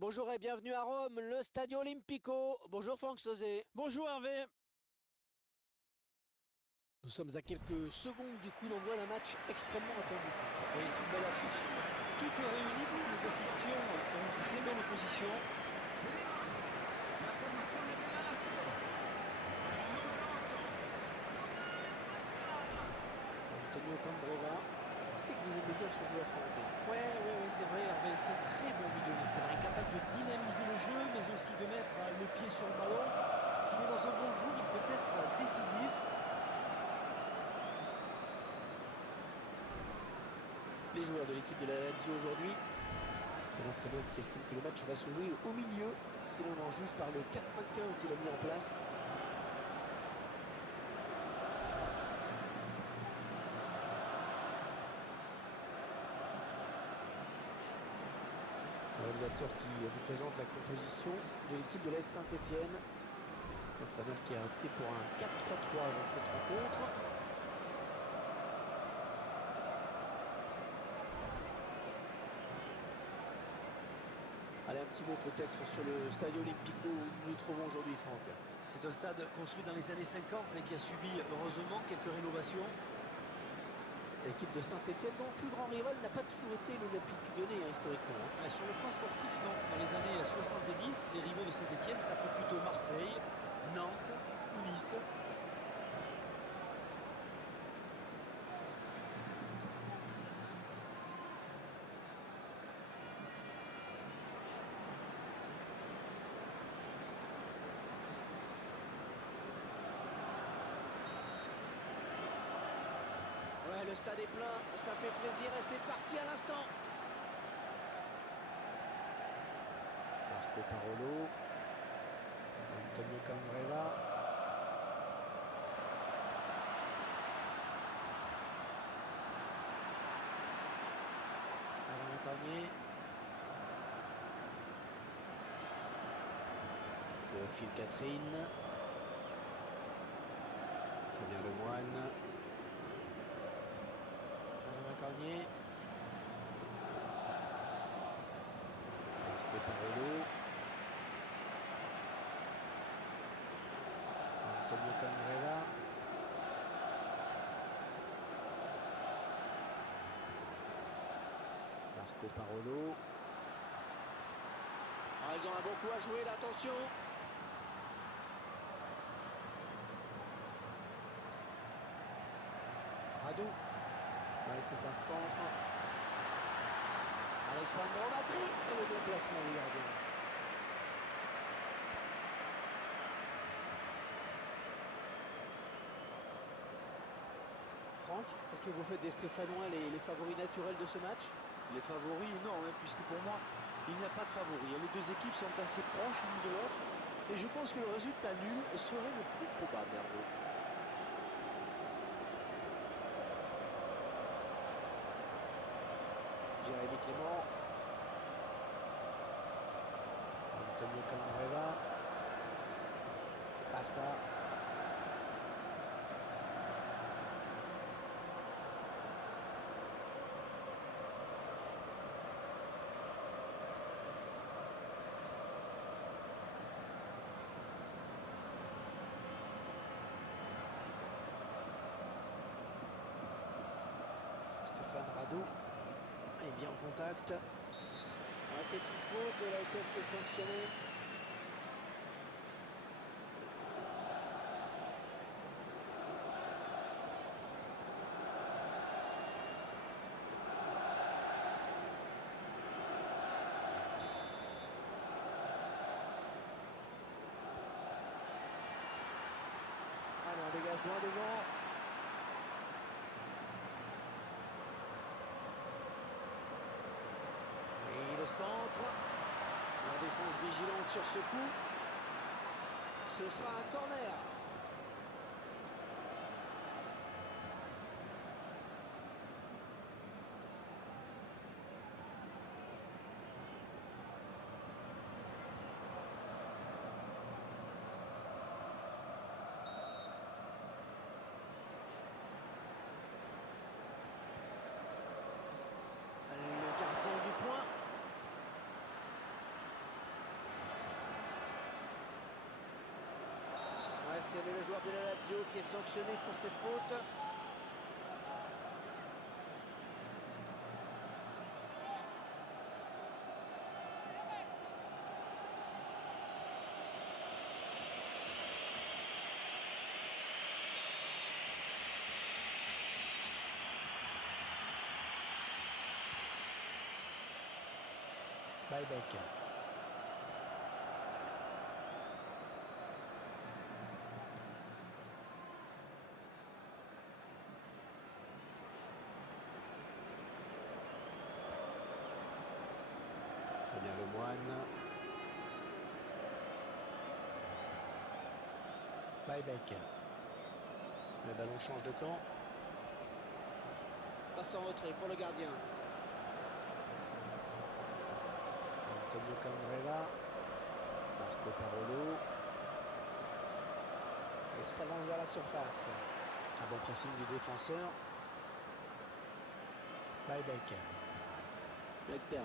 Bonjour et bienvenue à Rome, le Stadio Olimpico. Bonjour Franck Sauzet. Bonjour Hervé. Nous sommes à quelques secondes du coup d'envoi d'un match extrêmement attendu. Oui, c'est une belle affiche. Toutes réunies pour que nous assistions à une très belle opposition. Antonio Candreva. On sait que vous aimez bien ce joueur Franck. Ouais, c'est vrai Hervé, c'est un très bon milieu de terrain, capable de dynamiser le jeu, mais aussi de mettre le pied sur le ballon. S'il est dans un bon jour, il peut être décisif. Les joueurs de l'équipe de la Lazio aujourd'hui. Et l'entraîneur qui estime que le match va se jouer au milieu, si l'on en juge par le 4-5-1 qu'il a mis en place. Le réalisateur qui vous présente la composition de l'équipe de l'AS Saint-Etienne. L'entraîneur qui a opté pour un 4-3-3 dans cette rencontre. Allez, un petit mot peut-être sur le Stadio Olimpico où nous nous trouvons aujourd'hui, Franck. C'est un stade construit dans les années 50 et qui a subi heureusement quelques rénovations. L'équipe de Saint-Etienne, dont le plus grand rival n'a pas toujours été l'Olympique Lyonnais, historiquement. Sur le plan sportif, non. Dans les années 70, les rivaux de Saint-Etienne s'appelaient plutôt Marseille, Nantes ou Nice. Ouais, le stade est plein, ça fait plaisir et c'est parti à l'instant. Marco Parolo, Antonio Candreva. Benjamin Cornier. Théophile Catherine. Fabien Lemoine. Benjamin Cornier. Marco Parolo. Antonio Candreva. Marco Parolo. Ah, ils ont un bon coup à jouer là, attention. Radou. Ouais, c'est un centre. Alessandro Matri. Et le bon placement du gardien. Franck, est-ce que vous faites des Stéphanois les favoris naturels de ce match? Les favoris, non, puisque pour moi, il n'y a pas de favoris. Les deux équipes sont assez proches l'une de l'autre. Et je pense que le résultat nul serait le plus probable, Hervé. Jérémy Clément. Antonio Candreva. Basta. Stéphane Radou est bien en contact. Ouais, c'est une faute, la SS qui est sanctionnée. Allez, on dégage loin devant. Et le centre. La défense vigilante sur ce coup. Ce sera un corner. Le gardien du point. C'est le joueur de la Lazio qui est sanctionné pour cette faute. Buyback. Fabien Lemoine. Buyback. Le ballon change de camp. Passe en retrait pour le gardien. Antonio Candreva. Marco Parolo. Et s'avance vers la surface. Un bon pressing du défenseur. Buyback. Le terrain.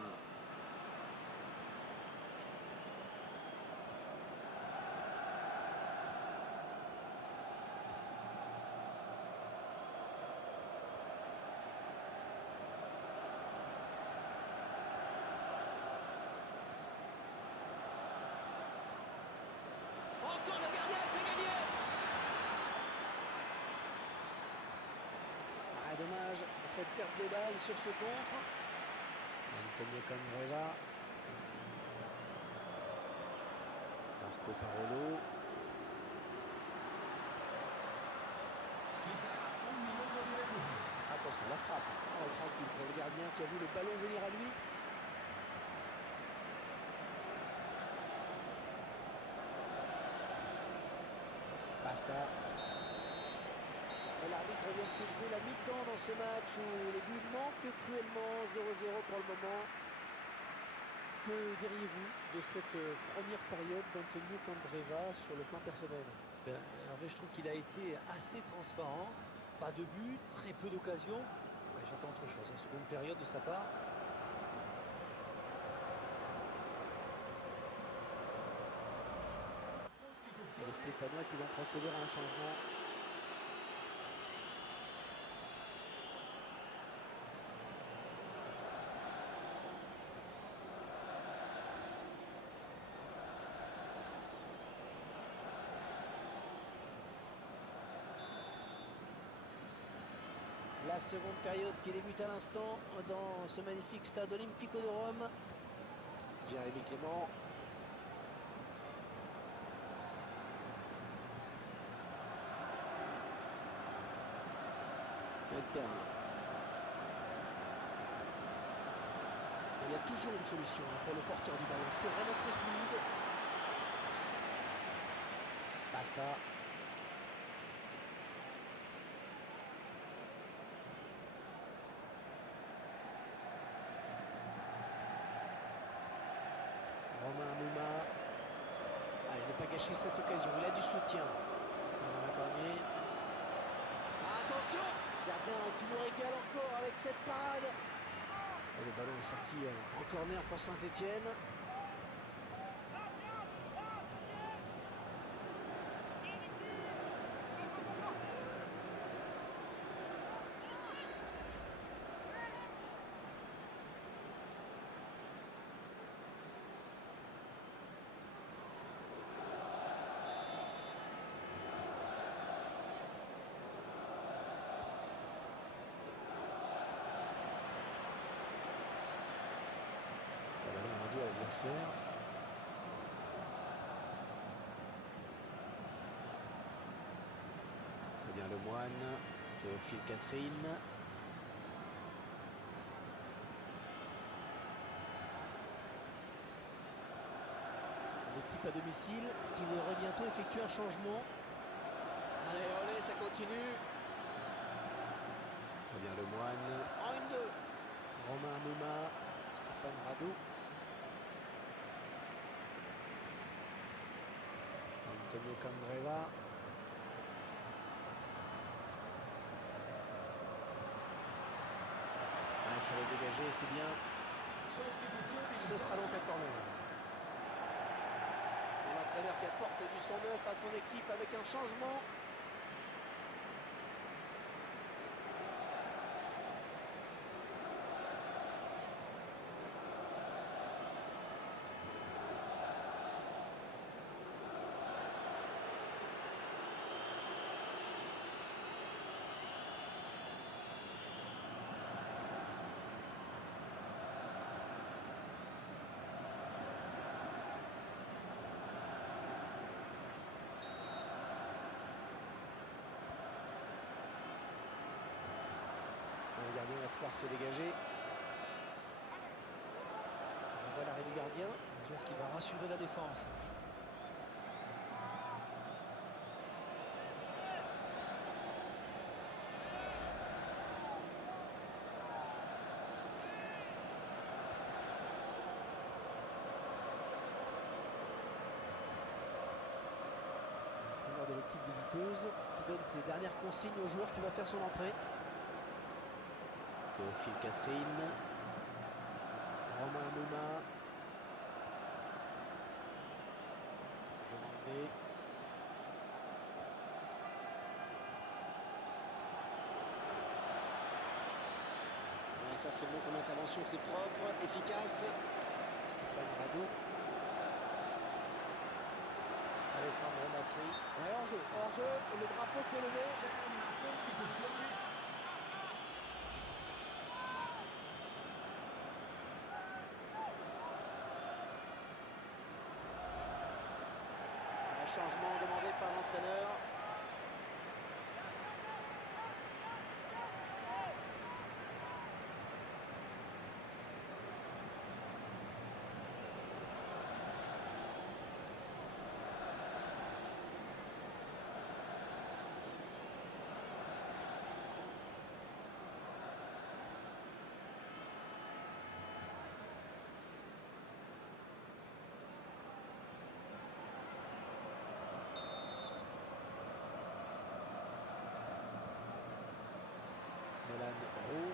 Encore le gardien, c'est gagné. Ah, dommage, cette perte de balle sur ce contre. Antonio Candreva. Marco Parolo. Attention, la frappe. Oh, tranquille pour le gardien qui a vu le ballon venir à lui. Basta. L'arbitre vient de siffler la mi-temps dans ce match où les buts manquent cruellement. 0-0 pour le moment. Que diriez-vous de cette première période d'Antonio Candreva sur le plan personnel? Hervé, je trouve qu'il a été assez transparent. Pas de but, très peu d'occasions. Ouais, j'attends autre chose. En seconde période de sa part. Et les Stéphanois qui vont procéder à un changement. La seconde période qui débute à l'instant dans ce magnifique stade Olimpico de Rome. Jérémy Clément. Le terrain. Il y a toujours une solution pour le porteur du ballon. C'est vraiment très fluide. Basta. Romain Mouma. Allez, ne pas gâcher cette occasion. Il a du soutien. Cornier. Ah, attention! Gardien qui nous régale encore avec cette parade. Et le ballon est sorti en corner pour Saint-Etienne. L'adversaire. Fabien Lemoine, Théophile Catherine. L'équipe à domicile qui devrait bientôt effectuer un changement. Allez, allez, ça continue. Fabien Lemoine. En 1-2. Romain Mouma, Stéphane Rado. Antonio Candreva. Ah, il faut le dégager, c'est bien. Ce sera donc un corner. L'entraîneur qui apporte du sang neuf à son équipe avec un changement. Le gardien va pouvoir se dégager. On voit l'arrêt du gardien. Un geste qui va rassurer la défense. L'entraîneur de l'équipe visiteuse qui donne ses dernières consignes au joueur qui va faire son entrée. Théophile Catherine, Romain Mouma, demandé. Ouais, ça c'est bon comme intervention, c'est propre, efficace. Stéphane Rado. Alessandro Matri. Ouais, hors-jeu, et le drapeau s'est levé. Changement demandé par l'entraîneur. Nolan Roux.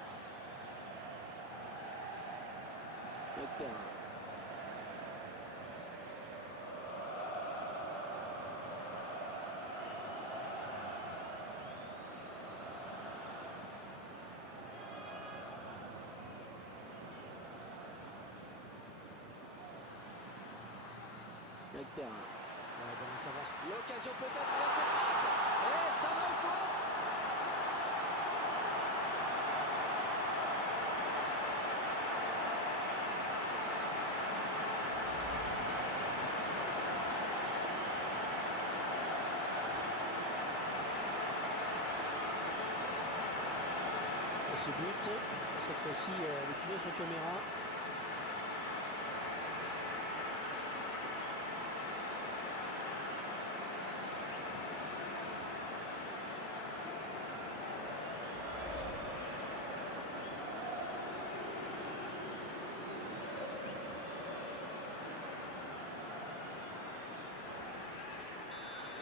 Le terrain. Le terrain. Ouais, bonne intervention. L'occasion peut-être avec cette frappe. Et ça va au fond. Et ce but, cette fois-ci avec une autre caméra.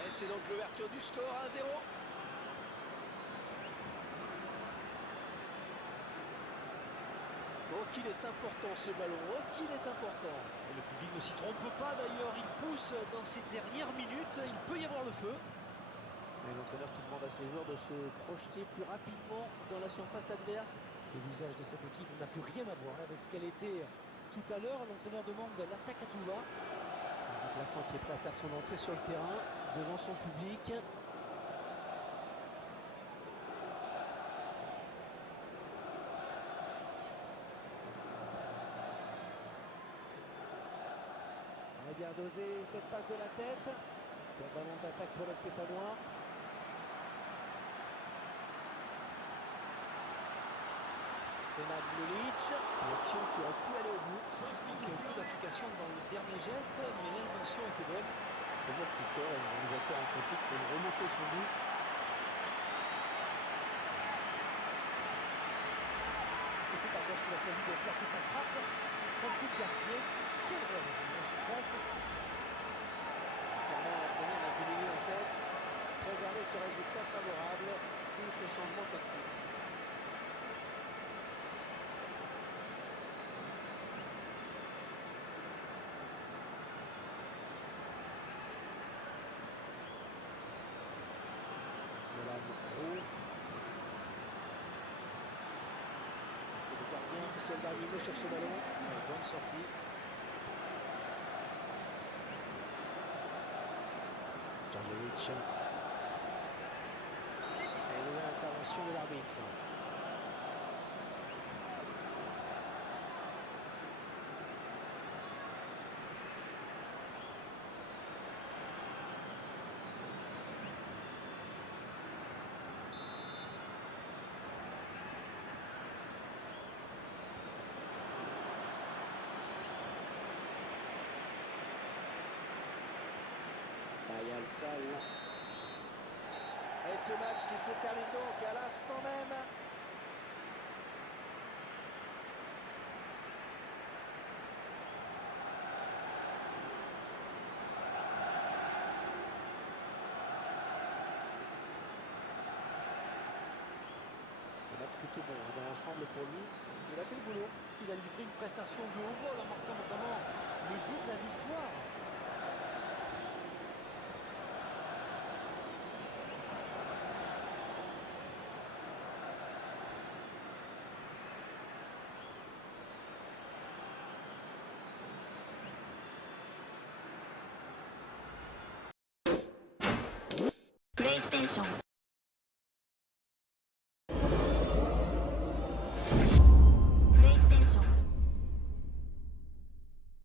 Et c'est donc l'ouverture du score 1-0. Oh, qu'il est important ce ballon, oh, qu'il est important. Et le public ne s'y trompe pas d'ailleurs, il pousse dans ces dernières minutes, il peut y avoir le feu. Et l'entraîneur qui demande à ses joueurs de se projeter plus rapidement dans la surface adverse. Le visage de cette équipe n'a plus rien à voir avec ce qu'elle était tout à l'heure. L'entraîneur demande l'attaque à tout va. Un remplaçant qui est prêt à faire son entrée sur le terrain devant son public. On a bien dosé cette passe de la tête. Bon ballon d'attaque pour les Stéphanois. Senad Lulic, l'action qui aurait pu aller au bout. Donc, un coup d'application dans le dernier geste, mais l'intention était bonne. Le joueur qui sort et l'organisateur en profite pour remonter son but. Et c'est un gauche qui a choisi de placer sa frappe. Prend le coup de pied. Quelle erreur dans la surface. Clairement, l'entraîneur n'a vu l'idée en tête. Préserver ce résultat favorable et ce changement tactique. niveau sur ce ballon. Ouais, bonne sortie. Djordjevic. Et nouvelle intervention de l'arbitre. Bayal Sall. Et ce match qui se termine donc à l'instant même. Un match plutôt bon dans l'ensemble pour lui. Il a fait le boulot. Il a livré une prestation de haut vol en marquant notamment le but de la